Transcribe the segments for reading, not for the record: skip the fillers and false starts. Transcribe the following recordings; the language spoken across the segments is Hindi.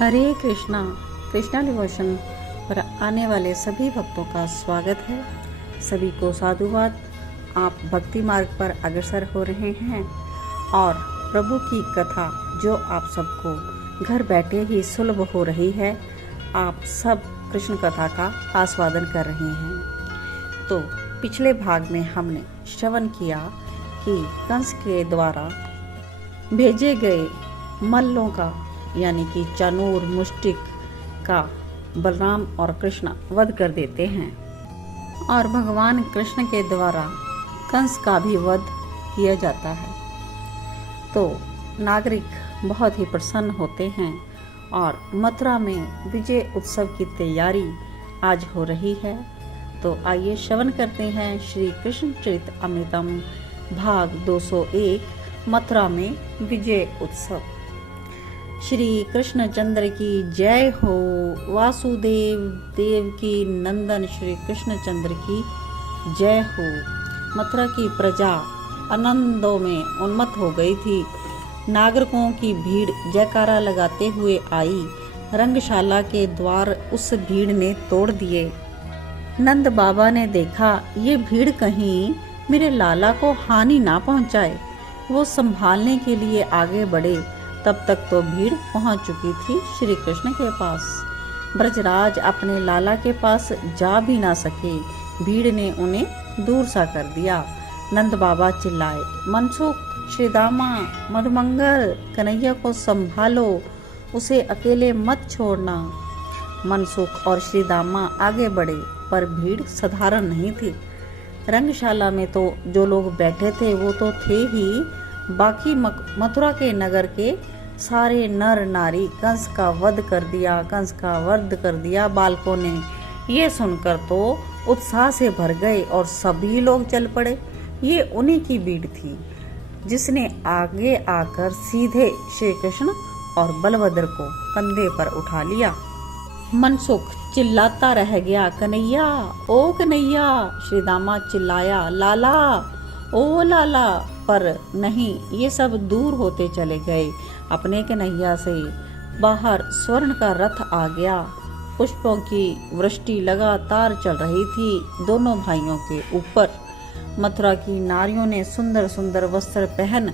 हरे कृष्णा। कृष्णा डिवोशन पर आने वाले सभी भक्तों का स्वागत है। सभी को साधुवाद। आप भक्ति मार्ग पर अग्रसर हो रहे हैं और प्रभु की कथा जो आप सबको घर बैठे ही सुलभ हो रही है, आप सब कृष्ण कथा का आस्वादन कर रहे हैं। तो पिछले भाग में हमने श्रवण किया कि कंस के द्वारा भेजे गए मल्लों का यानी कि चानूर मुष्टिक का बलराम और कृष्ण वध कर देते हैं और भगवान कृष्ण के द्वारा कंस का भी वध किया जाता है। तो नागरिक बहुत ही प्रसन्न होते हैं और मथुरा में विजय उत्सव की तैयारी आज हो रही है। तो आइए श्रवण करते हैं श्री कृष्ण चरितमृतम भाग 201 मथुरा में विजय उत्सव। श्री कृष्ण चंद्र की जय हो। वासुदेव देव की नंदन श्री कृष्ण चंद्र की जय हो। मथुरा की प्रजा आनंदों में उन्मत्त हो गई थी। नागरिकों की भीड़ जयकारा लगाते हुए आई। रंगशाला के द्वार उस भीड़ ने तोड़ दिए। नंद बाबा ने देखा ये भीड़ कहीं मेरे लाला को हानि ना पहुंचाए। वो संभालने के लिए आगे बढ़े। तब तक तो भीड़ पहुंच चुकी थी श्री कृष्ण के पास। ब्रजराज अपने लाला के पास जा भी ना सके। भीड़ ने उन्हें दूर सा कर दिया। नंद बाबा चिल्लाए, मनसुख, श्रीदामा, मधुमंगल, कन्हैया को संभालो, उसे अकेले मत छोड़ना। मनसुख और श्रीदामा आगे बढ़े पर भीड़ साधारण नहीं थी। रंगशाला में तो जो लोग बैठे थे वो तो थे ही, बाकी मथुरा के नगर के सारे नर नारी कंस का वध कर दिया, कंस का वध कर दिया। बालकों ने ये सुनकर तो उत्साह से भर गए और सभी लोग चल पड़े। ये उन्हीं की भीड़ थी जिसने आगे आकर सीधे श्री कृष्ण और बलभद्र को कंधे पर उठा लिया। मनसुख चिल्लाता रह गया, कन्हैया, ओ कन्हैया। श्रीदामा चिल्लाया, लाला, ओ लाला। पर नहीं, ये सब दूर होते चले गए। अपने कन्हैया से बाहर स्वर्ण का रथ आ गया। पुष्पों की वृष्टि लगातार चल रही थी दोनों भाइयों के ऊपर। मथुरा की नारियों ने सुंदर सुंदर वस्त्र पहन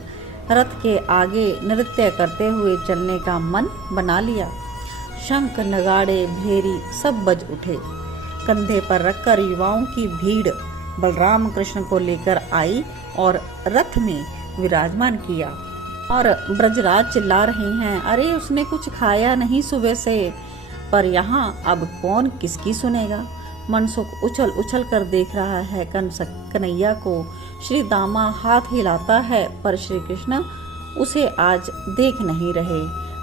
रथ के आगे नृत्य करते हुए चलने का मन बना लिया। शंख, नगाड़े, भेरी सब बज उठे। कंधे पर रखकर युवाओं की भीड़ बलराम कृष्ण को लेकर आई और रथ में विराजमान किया। और ब्रजराज चिल्ला रहे हैं, अरे उसने कुछ खाया नहीं सुबह से। पर यहाँ अब कौन किसकी सुनेगा। मनसुख उछल उछल कर देख रहा है कन्हैया को। श्री दामा हाथ हिलाता है पर श्री कृष्ण उसे आज देख नहीं रहे।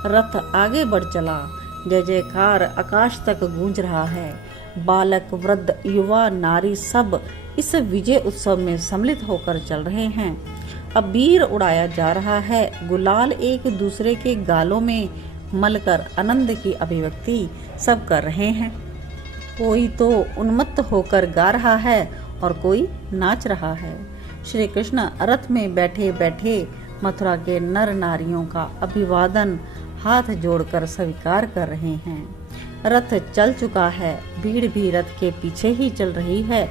रथ आगे बढ़ चला। जय जयकार आकाश तक गूंज रहा है। बालक, वृद्ध, युवा, नारी सब इस विजय उत्सव में सम्मिलित होकर चल रहे हैं। अबीर उड़ाया जा रहा है। गुलाल एक दूसरे के गालों में मलकर आनंद की अभिव्यक्ति सब कर रहे हैं। कोई तो उन्मत्त होकर गा रहा है और कोई नाच रहा है। श्री कृष्ण रथ में बैठे बैठे मथुरा के नर नारियों का अभिवादन हाथ जोड़कर स्वीकार कर रहे हैं। रथ चल चुका है। भीड़ भी रथ के पीछे ही चल रही है।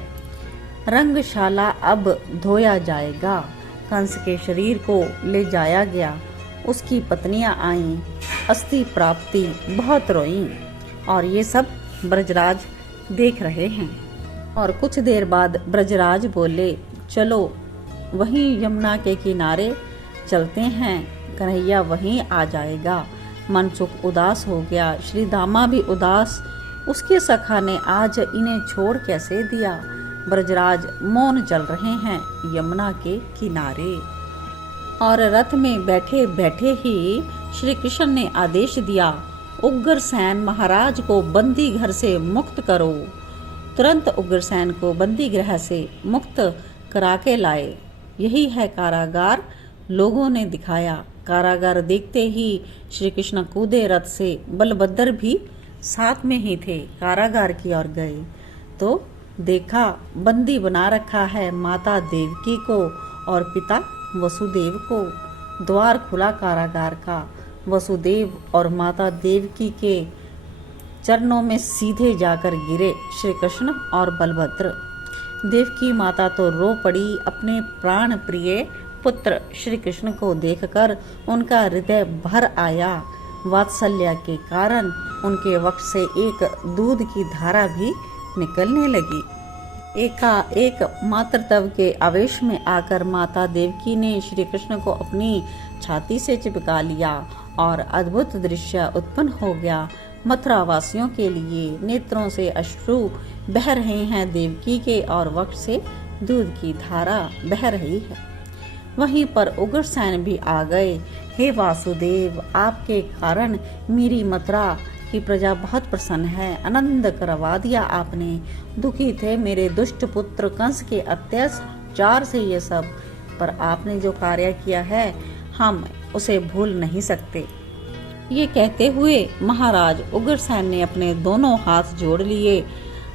रंगशाला अब धोया जाएगा। कंस के शरीर को ले जाया गया। उसकी पत्नियां आईं, अस्थि प्राप्ति, बहुत रोईं और ये सब ब्रजराज देख रहे हैं। और कुछ देर बाद ब्रजराज बोले, चलो वहीं यमुना के किनारे चलते हैं, कन्हैया वहीं आ जाएगा। मनसुख उदास हो गया। श्रीदामा भी उदास। उसके सखा ने आज इन्हें छोड़ कैसे दिया। ब्रजराज मौन चल रहे हैं यमुना के किनारे। और रथ में बैठे बैठे ही श्री कृष्ण ने आदेश दिया, उग्रसेन महाराज को बंदी घर से मुक्त करो। तुरंत उग्रसेन को बंदी गृह से मुक्त करा के लाए। यही है कारागार, लोगों ने दिखाया। कारागार देखते ही श्री कृष्ण कूदे रथ से। बलभद्र भी साथ में ही थे। कारागार की ओर गए तो देखा बंदी बना रखा है माता देवकी को और पिता वसुदेव को। द्वार खुला कारागार का। वसुदेव और माता देवकी के चरणों में सीधे जाकर गिरे श्री कृष्ण और बलभद्र। देवकी माता तो रो पड़ी। अपने प्राण प्रिय पुत्र श्री कृष्ण को देखकर उनका हृदय भर आया। वात्सल्य के कारण उनके वक्ष से एक दूध की धारा भी निकलने लगी। एकाएक मातृत्व के आवेश में आकर माता देवकी ने श्री कृष्ण को अपनी छाती से चिपका लिया और अद्भुत दृश्य उत्पन्न हो गया। मथुरा वासियों के लिए नेत्रों से अश्रु बह रहे हैं देवकी के और वक्ष से दूध की धारा बह रही है। वहीं पर उग्रसेन भी आ गए। हे वासुदेव, आपके कारण मेरी मथुरा की प्रजा बहुत प्रसन्न है। आनंद करवा दिया आपने। दुखी थे मेरे दुष्ट पुत्र कंस के अत्याचार से ये सब, पर आपने जो कार्य किया है हम उसे भूल नहीं सकते। ये कहते हुए महाराज उग्रसेन ने अपने दोनों हाथ जोड़ लिए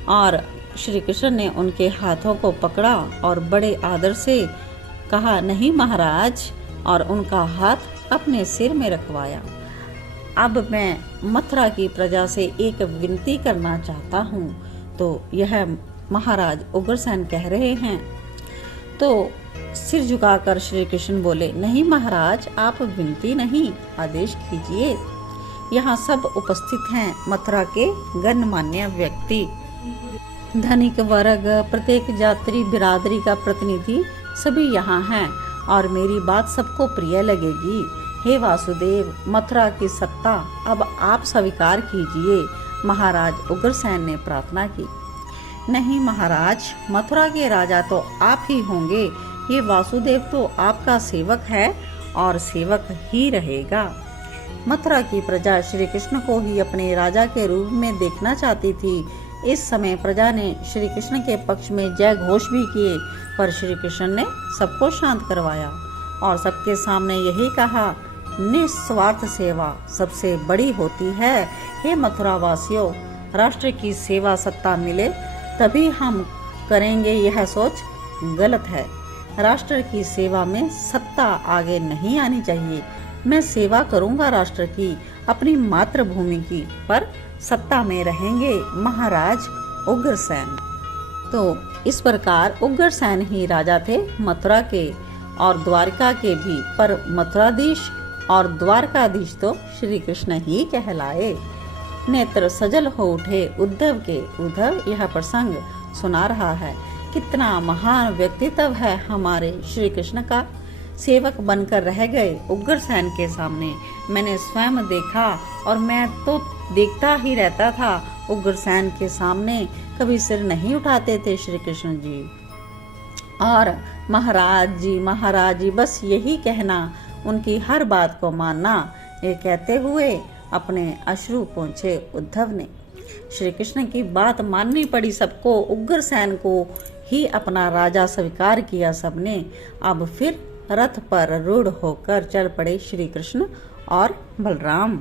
और श्री कृष्ण ने उनके हाथों को पकड़ा और बड़े आदर से कहा, नहीं महाराज, और उनका हाथ अपने सिर में रखवाया। अब मैं मथुरा की प्रजा से एक विनती करना चाहता हूँ। तो यह महाराज उग्रसेन कह रहे हैं। तो सिर झुकाकर श्री कृष्ण बोले, नहीं महाराज, आप विनती नहीं, आदेश कीजिए। यहाँ सब उपस्थित हैं, मथुरा के गणमान्य व्यक्ति, धनिक वर्ग, प्रत्येक जाति बिरादरी का प्रतिनिधि सभी यहाँ हैं और मेरी बात सबको प्रिय लगेगी। हे वासुदेव, मथुरा की सत्ता अब आप स्वीकार कीजिए। महाराज उग्रसेन ने प्रार्थना की। नहीं महाराज, मथुरा के राजा तो आप ही होंगे। ये वासुदेव तो आपका सेवक है और सेवक ही रहेगा। मथुरा की प्रजा श्री कृष्ण को ही अपने राजा के रूप में देखना चाहती थी। इस समय प्रजा ने श्री कृष्ण के पक्ष में जय घोष भी किए, पर श्री कृष्ण ने सबको शांत करवाया और सबके सामने यही कहा, निस्वार्थ सेवा सबसे बड़ी होती है। हे मथुरा वासियों, राष्ट्र की सेवा सत्ता मिले तभी हम करेंगे, यह सोच गलत है। राष्ट्र की सेवा में सत्ता आगे नहीं आनी चाहिए। मैं सेवा करूंगा राष्ट्र की, अपनी मातृभूमि की, पर सत्ता में रहेंगे महाराज उग्रसेन। तो इस प्रकार उग्रसेन ही राजा थे मथुरा के और द्वारका के भी, पर मथुराधीश और द्वारकाधीश तो श्री कृष्ण ही कहलाए। नेत्र सजल हो उठे उद्धव के। उद्धव यह प्रसंग सुना रहा है। कितना महान व्यक्तित्व है हमारे श्री कृष्ण का। सेवक बनकर रह गए उग्रसेन के सामने। मैंने स्वयं देखा और मैं तो देखता ही रहता था। उग्रसेन के सामने कभी सिर नहीं उठाते थे श्री कृष्ण जी। और महाराज जी बस यही कहना, उनकी हर बात को मानना। ये कहते हुए अपने अश्रु पोंछे उद्धव ने। श्री कृष्ण की बात माननी पड़ी सबको। उग्रसेन को ही अपना राजा स्वीकार किया सबने। अब फिर रथ पर रूढ़ होकर चल पड़े श्री कृष्ण और बलराम।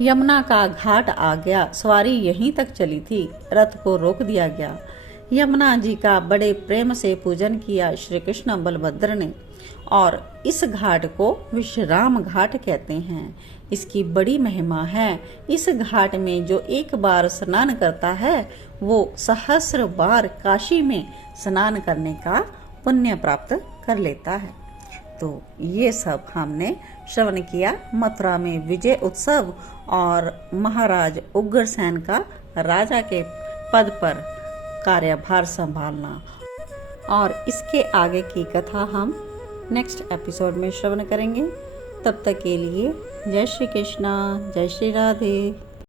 यमुना का घाट आ गया। सवारी यहीं तक चली थी। रथ को रोक दिया गया। यमुना जी का बड़े प्रेम से पूजन किया श्री कृष्ण बलभद्र ने और इस घाट को विश्राम घाट कहते हैं। इसकी बड़ी महिमा है। इस घाट में जो एक बार स्नान करता है वो सहस्र बार काशी में स्नान करने का पुण्य प्राप्त कर लेता है। तो ये सब हमने श्रवण किया। मथुरा में विजय उत्सव और महाराज उग्रसेन का राजा के पद पर कार्यभार संभालना, और इसके आगे की कथा हम नेक्स्ट एपिसोड में श्रवण करेंगे। तब तक के लिए जय श्री कृष्णा, जय श्री राधे।